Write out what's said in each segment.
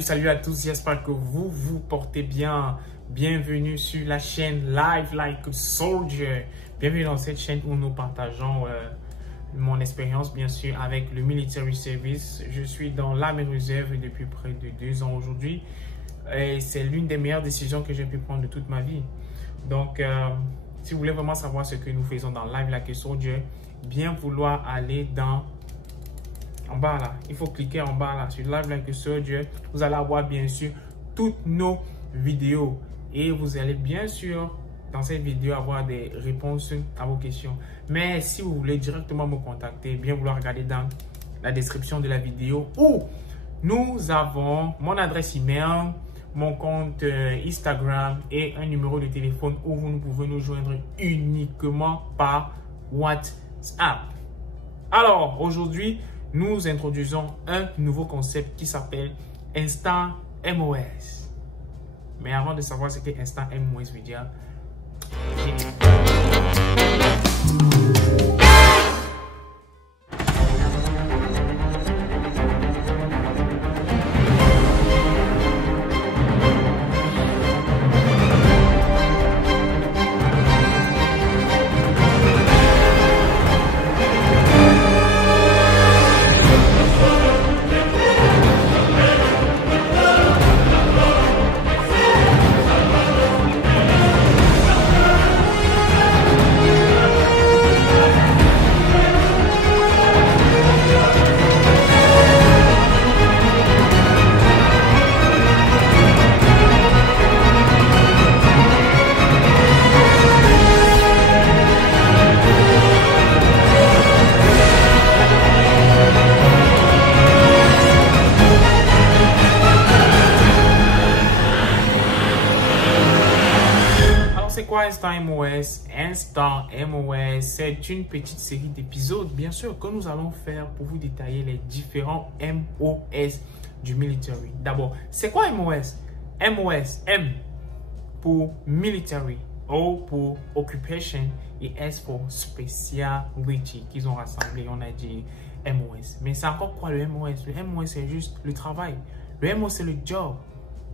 Salut à tous, j'espère que vous vous portez bien. Bienvenue sur la chaîne Live Like a Soldier. Bienvenue dans cette chaîne où nous partageons mon expérience, bien sûr, avec le Military Service. Je suis dans l'armée réserve depuis près de 2 ans aujourd'hui. Et c'est l'une des meilleures décisions que j'ai pu prendre de toute ma vie. Donc, si vous voulez vraiment savoir ce que nous faisons dans Live Like a Soldier, bien vouloir aller en bas là, il faut cliquer en bas là sur Live Like a Soldier. Vous allez avoir bien sûr toutes nos vidéos et vous allez bien sûr dans cette vidéo avoir des réponses à vos questions. Mais si vous voulez directement me contacter, bien vouloir regarder dans la description de la vidéo où nous avons mon adresse email, mon compte Instagram et un numéro de téléphone où vous pouvez nous joindre uniquement par WhatsApp. Alors aujourd'hui, nous introduisons un nouveau concept qui s'appelle Instant MOS. Mais avant de savoir ce que Instant MOS veut dire, c'est quoi Instant MOS? Instant MOS, c'est une petite série d'épisodes, bien sûr, que nous allons faire pour vous détailler les différents MOS du military. D'abord, c'est quoi MOS? MOS, M pour military, O pour occupation et S pour speciality qu'ils ont rassemblé. On a dit MOS. Mais c'est encore quoi le MOS? Le MOS, c'est juste le travail. Le MOS, c'est le job.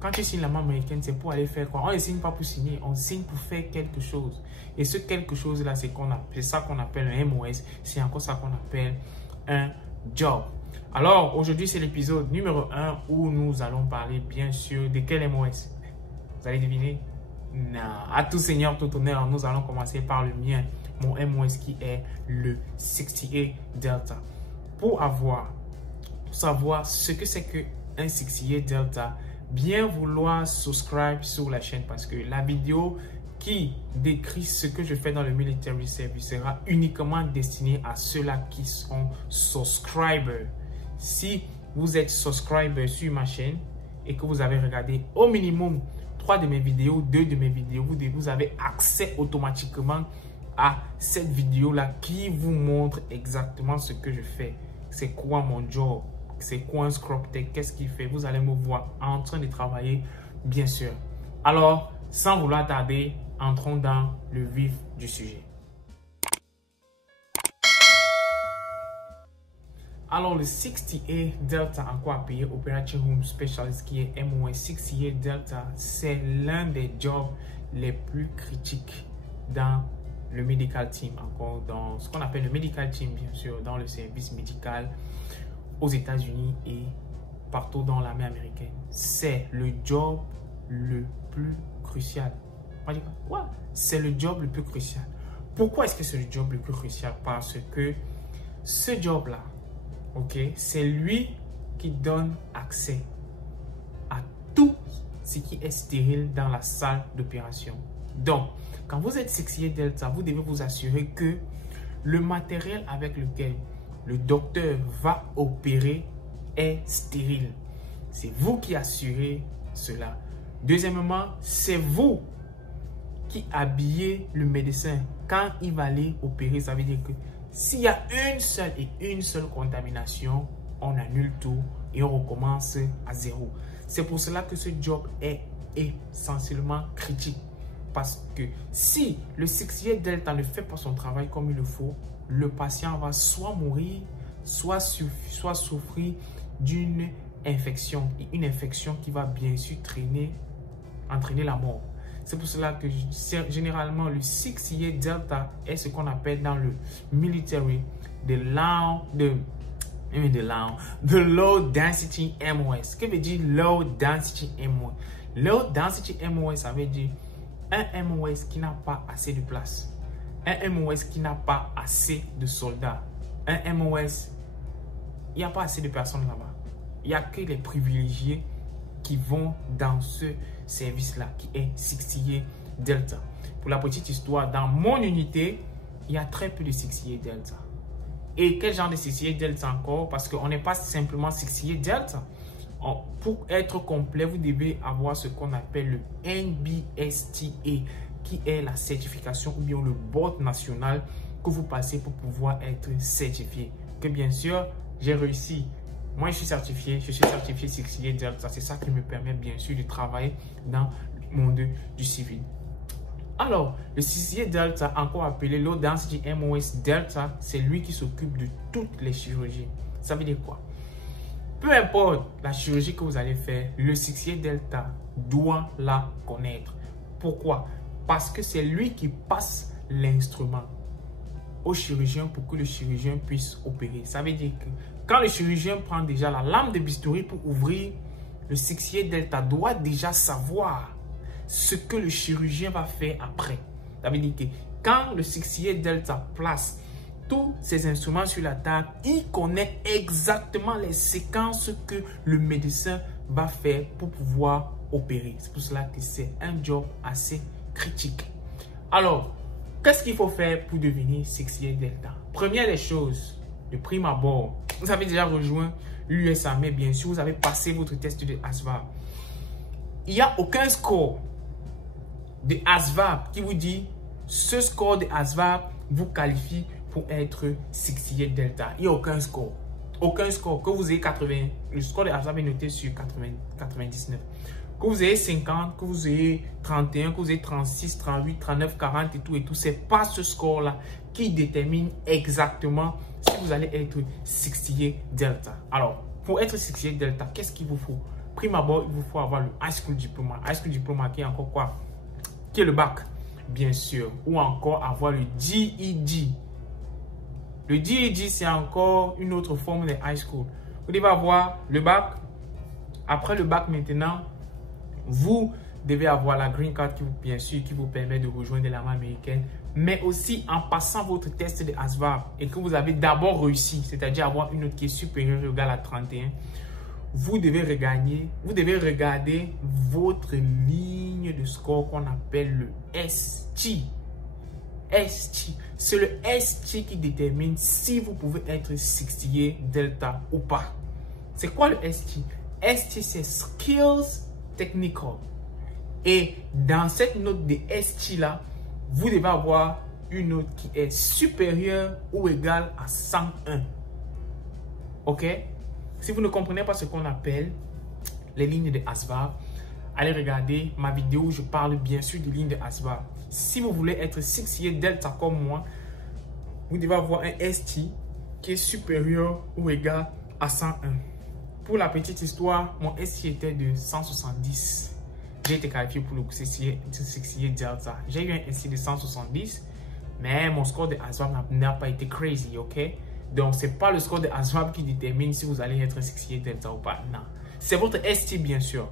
Quand tu signes la main américaine, c'est pour aller faire quoi? On ne signe pas pour signer, on signe pour faire quelque chose. Et ce quelque chose-là, c'est ça qu'on appelle un MOS. C'est encore ça qu'on appelle un job. Alors, aujourd'hui, c'est l'épisode numéro 1 où nous allons parler, bien sûr, de quel MOS? Vous allez deviner? Non. À tout seigneur, tout honneur, nous allons commencer par le mien. Mon MOS qui est le 68 Delta. Pour savoir ce que c'est qu'un 68 Delta, bien vouloir subscribe sur la chaîne parce que la vidéo qui décrit ce que je fais dans le military service sera uniquement destinée à ceux-là qui sont subscribers. Si vous êtes subscriber sur ma chaîne et que vous avez regardé au minimum 3 de mes vidéos, 2 de mes vidéos, vous avez accès automatiquement à cette vidéo-là qui vous montre exactement ce que je fais. C'est quoi mon job? C'est quoi un Scrub Tech? Qu'est-ce qu'il fait? Vous allez me voir en train de travailler, bien sûr. Alors, sans vouloir tarder, entrons dans le vif du sujet. Alors, le 68 Delta, en quoi payer Operation Room Specialist, qui est MOS 68 Delta, c'est l'un des jobs les plus critiques dans le medical team, encore dans ce qu'on appelle le medical team, bien sûr, dans le service médical aux États-Unis et partout dans l'armée américaine. C'est le job le plus crucial. On dit quoi? C'est le job le plus crucial. Pourquoi est-ce que c'est le job le plus crucial? Parce que ce job-là, ok, c'est lui qui donne accès à tout ce qui est stérile dans la salle d'opération. Donc, quand vous êtes 68 Delta, vous devez vous assurer que le matériel avec lequel le docteur va opérer est stérile. C'est vous qui assurez cela. Deuxièmement, c'est vous qui habillez le médecin quand il va aller opérer. Ça veut dire que s'il y a une seule contamination, on annule tout et on recommence à zéro. C'est pour cela que ce job est essentiellement critique. Parce que si le 68 Delta ne fait pas son travail comme il le faut, le patient va soit mourir, soit souffrir d'une infection et une infection qui va bien sûr entraîner la mort. C'est pour cela que généralement le 6 year Delta est ce qu'on appelle dans le military the low density MOS. Que veut dire low density MOS? Low density MOS, ça veut dire un MOS qui n'a pas assez de place, un MOS qui n'a pas assez de soldats, un MOS, il n'y a pas assez de personnes là-bas. Il n'y a que les privilégiés qui vont dans ce service-là, qui est 6 year Delta. Pour la petite histoire, dans mon unité, il y a très peu de 6 year Delta. Et quel genre de 6 year Delta encore? Parce qu'on n'est pas simplement 6 year Delta. Pour être complet, vous devez avoir ce qu'on appelle le NBSTA, qui est la certification ou bien le board national que vous passez pour pouvoir être certifié. Que bien sûr, j'ai réussi. Moi, je suis certifié 6 year Delta. C'est ça qui me permet bien sûr de travailler dans le monde du civil. Alors, le 6 year Delta, encore appelé Low Density MOS Delta, c'est lui qui s'occupe de toutes les chirurgies. Ça veut dire quoi? Peu importe la chirurgie que vous allez faire, le 6 year Delta doit la connaître. Pourquoi? Parce que c'est lui qui passe l'instrument au chirurgien pour que le chirurgien puisse opérer. Ça veut dire que quand le chirurgien prend déjà la lame de bistouri pour ouvrir, le 6 year Delta doit déjà savoir ce que le chirurgien va faire après. Ça veut dire que quand le 6 year Delta place tous ces instruments sur la table, il connaît exactement les séquences que le médecin va faire pour pouvoir opérer. C'est pour cela que c'est un job assez critique. Alors, qu'est-ce qu'il faut faire pour devenir 6 year Delta? Première des choses, de prime abord, vous avez déjà rejoint l'USA, mais bien sûr, vous avez passé votre test de ASVAB. Il n'y a aucun score de ASVAB qui vous dit ce score de ASVAB vous qualifie pour être 6 year Delta. Il n'y a aucun score. Aucun score. Que vous ayez 80, le score de ASVAB est noté sur 99. Que vous ayez 50, que vous ayez 31, que vous ayez 36, 38, 39, 40 et tout, c'est pas ce score-là qui détermine exactement si vous allez être 6 year Delta. Alors, pour être 6 year Delta, qu'est-ce qu'il vous faut? Prime abord, il vous faut avoir le High School Diploma. High School Diploma qui est encore quoi? Qui est le bac, bien sûr. Ou encore avoir le GED. Le GED, c'est encore une autre forme de High School. Vous devez avoir le bac. Après le bac maintenant, vous devez avoir la Green Card qui vous, bien sûr, qui vous permet de rejoindre l'armée américaine. Mais aussi en passant votre test de ASVAB et que vous avez d'abord réussi, c'est-à-dire avoir une note qui est supérieure ou égale à 31, vous devez regarder votre ligne de score qu'on appelle le ST. ST. C'est le ST qui détermine si vous pouvez être 6 year Delta ou pas. C'est quoi le ST? ST, c'est Skills Technical. Et dans cette note de ST là, vous devez avoir une note qui est supérieure ou égale à 101. Ok? Si vous ne comprenez pas ce qu'on appelle les lignes de ASVAB, allez regarder ma vidéo où je parle bien sûr des lignes de ASVAB. Si vous voulez être 6 year Delta comme moi, vous devez avoir un ST qui est supérieur ou égal à 101. Pour la petite histoire, mon ST était de 170. J'ai été qualifié pour le 6 year Delta. J'ai eu un ST de 170, mais mon score de ASVAB n'a pas été crazy, ok? Donc, ce n'est pas le score de ASVAB qui détermine si vous allez être 6 year Delta ou pas. Non. C'est votre ST, bien sûr.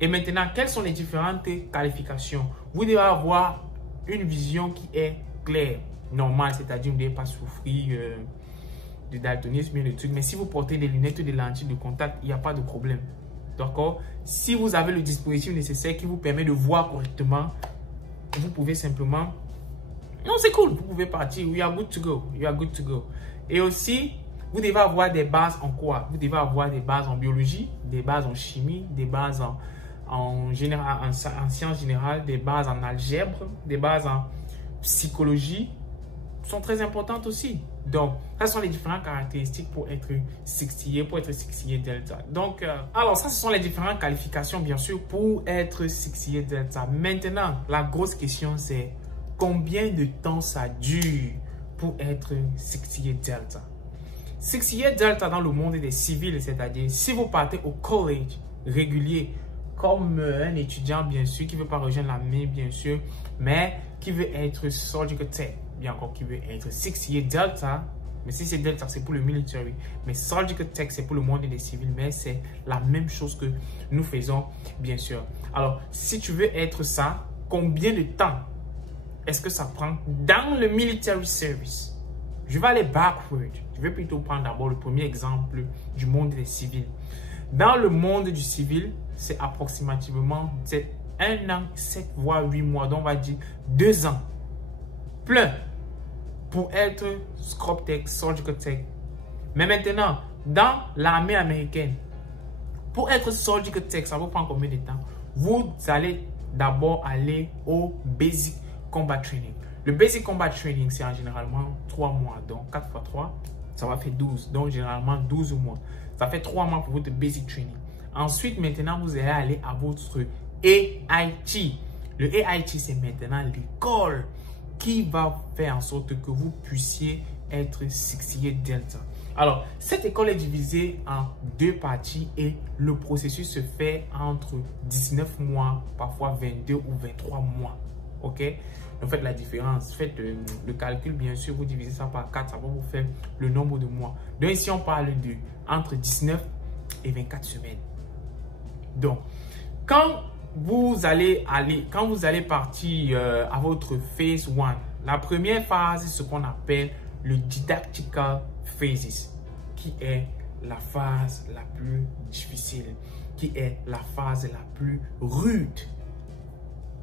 Et maintenant, quelles sont les différentes qualifications? Vous devez avoir une vision qui est claire, normale, c'est-à-dire vous ne devez pas souffrir de daltonisme et de trucs. Mais si vous portez des lunettes ou des lentilles de contact, il n'y a pas de problème. D'accord? Si vous avez le dispositif nécessaire qui vous permet de voir correctement, vous pouvez simplement... Non, c'est cool. Vous pouvez partir. You are good to go. You are good to go. Et aussi, vous devez avoir des bases en quoi? Vous devez avoir des bases en biologie, des bases en chimie, des bases en sciences générales, des bases en algèbre, des bases en psychologie sont très importantes aussi. Donc, ce sont les différentes caractéristiques pour être 6 year, Delta. Donc, alors ça, ce sont les différentes qualifications, bien sûr, pour être 6 year Delta. Maintenant, la grosse question, c'est combien de temps ça dure pour être 6 year Delta? 6 Year Delta dans le monde des civils, c'est-à-dire si vous partez au college régulier, comme un étudiant, bien sûr, qui ne veut pas rejoindre l'armée, bien sûr, mais qui veut être Surgical Tech, bien encore qui veut être 6 Year Delta. Mais si c'est Delta, c'est pour le military. Mais Surgical Tech, c'est pour le monde des civils. Mais c'est la même chose que nous faisons, bien sûr. Alors, si tu veux être ça, combien de temps est-ce que ça prend dans le military service? Je vais aller backward. Je vais plutôt prendre d'abord le premier exemple du monde des civils. Dans le monde du civil, c'est approximativement 1 an, 7 voire 8 mois. Donc, on va dire 2 ans. Plein. Pour être Scrub Tech, Surgical Tech. Mais maintenant, dans l'armée américaine, pour être Surgical Tech, ça vous prend combien de temps? Vous allez d'abord aller au Basic Combat Training. Le Basic Combat Training, c'est en généralement 3 mois. Donc, 4 x 3, ça va faire 12. Donc, généralement 12 mois. Ça fait 3 mois pour votre Basic Training. Ensuite, maintenant, vous allez aller à votre AIT. Le AIT, c'est maintenant l'école qui va faire en sorte que vous puissiez être 6 Year Delta. Alors, cette école est divisée en 2 parties et le processus se fait entre 19 mois, parfois 22 ou 23 mois. OK? Donc, faites la différence. Faites le calcul, bien sûr. Vous divisez ça par 4, ça va vous faire le nombre de mois. Donc, ici, on parle de entre 19 et 24 semaines. Donc, quand vous allez partir à votre phase 1, la première phase, c'est ce qu'on appelle le didactical phases, qui est la phase la plus difficile, qui est la phase la plus rude.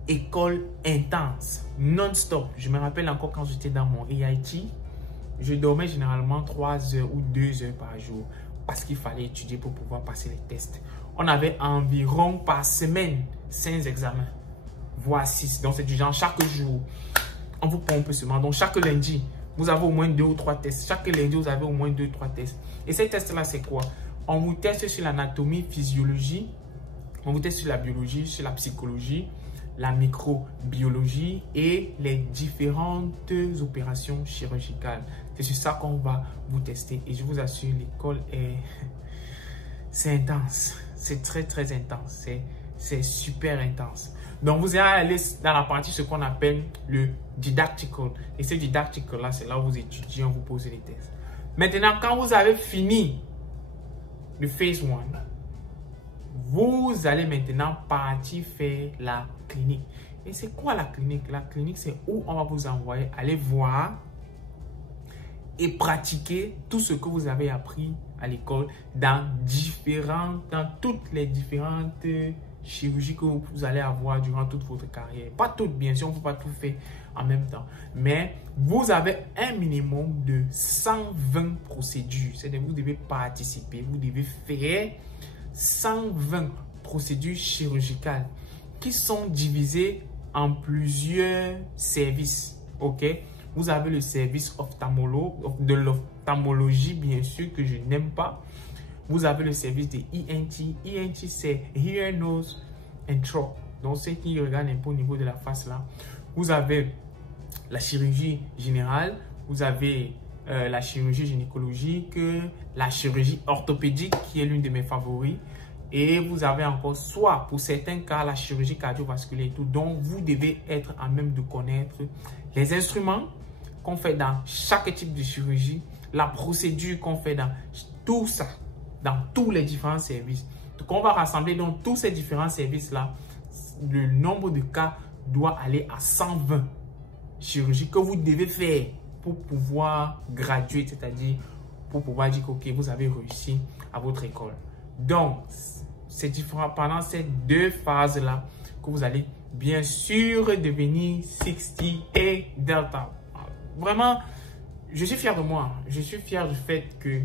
École intense, non-stop. Je me rappelle encore quand j'étais dans mon AIT, je dormais généralement 3 heures ou 2 heures par jour parce qu'il fallait étudier pour pouvoir passer les tests. On avait environ par semaine 5 examens, voire 6. Donc, c'est du genre chaque jour, on vous pompe seulement. Donc, chaque lundi, vous avez au moins 2 ou 3 tests. Chaque lundi, vous avez au moins 2 ou 3 tests. Et ces tests-là, c'est quoi? On vous teste sur l'anatomie, physiologie. On vous teste sur la biologie, sur la psychologie, la microbiologie et les différentes opérations chirurgicales. C'est sur ça qu'on va vous tester. Et je vous assure, l'école est... C'est intense. C'est très, très intense. C'est super intense. Donc, vous allez aller dans la partie ce qu'on appelle le didactical. Et ce didactical-là, c'est là où vous étudiez, on vous pose les tests. Maintenant, quand vous avez fini le phase 1, vous allez maintenant partir faire la clinique. Et c'est quoi la clinique? La clinique, c'est où on va vous envoyer aller voir et pratiquer tout ce que vous avez appris à l'école dans toutes les différentes chirurgies que vous allez avoir durant toute votre carrière. Pas toutes, bien sûr, on ne peut pas tout faire en même temps. Mais vous avez un minimum de 120 procédures. C'est-à-dire que vous devez participer, vous devez faire 120 procédures chirurgicales qui sont divisées en plusieurs services. OK? Vous avez le service de l'ophtalmologie, bien sûr, que je n'aime pas. Vous avez le service de ENT. ENT, c'est Ear, Nose and Throat. Donc, ceux qui regardent un peu au niveau de la face là. Vous avez la chirurgie générale. Vous avez la chirurgie gynécologique, la chirurgie orthopédique, qui est l'une de mes favoris. Et vous avez encore, soit pour certains cas, la chirurgie cardiovasculaire et tout. Donc, vous devez être à même de connaître les instruments qu'on fait dans chaque type de chirurgie, la procédure qu'on fait dans tout ça, dans tous les différents services. Donc, on va rassembler dans tous ces différents services-là. Le nombre de cas doit aller à 120 chirurgies que vous devez faire pour pouvoir graduer, c'est-à-dire pour pouvoir dire que okay, vous avez réussi à votre école. Donc, c'est différent pendant ces 2 phases-là que vous allez bien sûr devenir 60 et Delta. Vraiment, je suis fier de moi. Je suis fier du fait que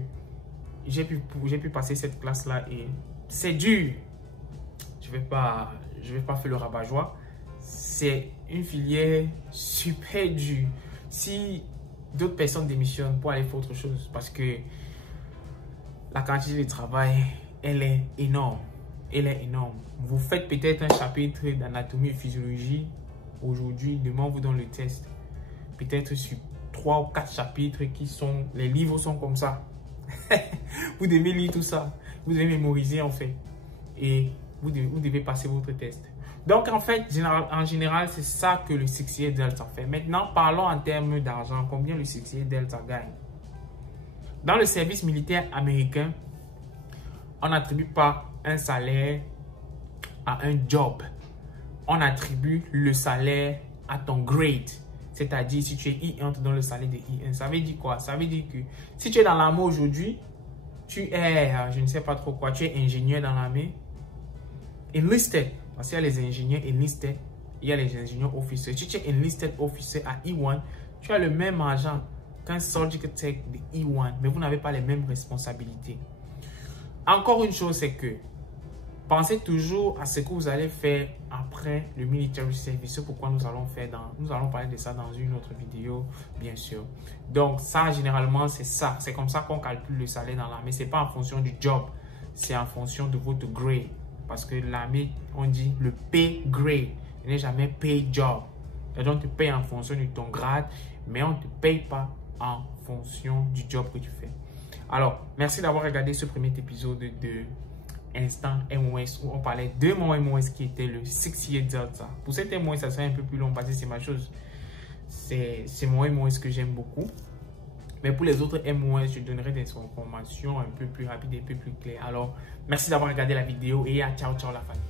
j'ai pu passer cette classe-là et c'est dur. Je vais pas faire le rabat-joie. C'est une filière super dure. Si d'autres personnes démissionnent pour aller faire autre chose, parce que la quantité de travail, elle est énorme. Elle est énorme. Vous faites peut-être un chapitre d'anatomie et physiologie aujourd'hui. Demain, on vous donne le test. Peut-être sur 3 ou 4 chapitres qui sont... Les livres sont comme ça. Vous devez lire tout ça. Vous devez mémoriser en fait. Et vous devez passer votre test. Donc en fait, en général, c'est ça que le 6 Year Delta fait. Maintenant, parlons en termes d'argent. Combien le 6 Year Delta gagne? Dans le service militaire américain, on n'attribue pas un salaire à un job. On attribue le salaire à ton grade. C'est-à-dire, si tu es I1, dans le salaire de I1. Ça veut dire quoi? Ça veut dire que si tu es dans l'armée aujourd'hui, tu es, je ne sais pas trop quoi, tu es ingénieur dans l'armée. Enlisted, parce qu'il y a les ingénieurs enlisted, il y a les ingénieurs officiers. Si tu es enlisted officer à E1, tu as le même argent qu'un Surgical Tech de E1, mais vous n'avez pas les mêmes responsabilités. Encore une chose, c'est que pensez toujours à ce que vous allez faire après le military service. C'est pourquoi nous allons parler de ça dans une autre vidéo, bien sûr. Donc ça, généralement, c'est ça. C'est comme ça qu'on calcule le salaire dans l'armée. C'est pas en fonction du job, c'est en fonction de votre grade. Parce que l'armée, on dit le pay grade. Il n'est jamais pay job. Et donc, on te paye en fonction de ton grade, mais on ne te paye pas en fonction du job que tu fais. Alors, merci d'avoir regardé ce premier épisode de Instant MOS où on parlait de mon MOS qui était le 6 Year Delta. Pour cet MOS, ça serait un peu plus long parce que c'est ma chose. C'est mon MOS que j'aime beaucoup. Mais pour les autres MOS, je donnerai des informations un peu plus rapides et un peu plus claires. Alors, merci d'avoir regardé la vidéo et à ciao, ciao la famille.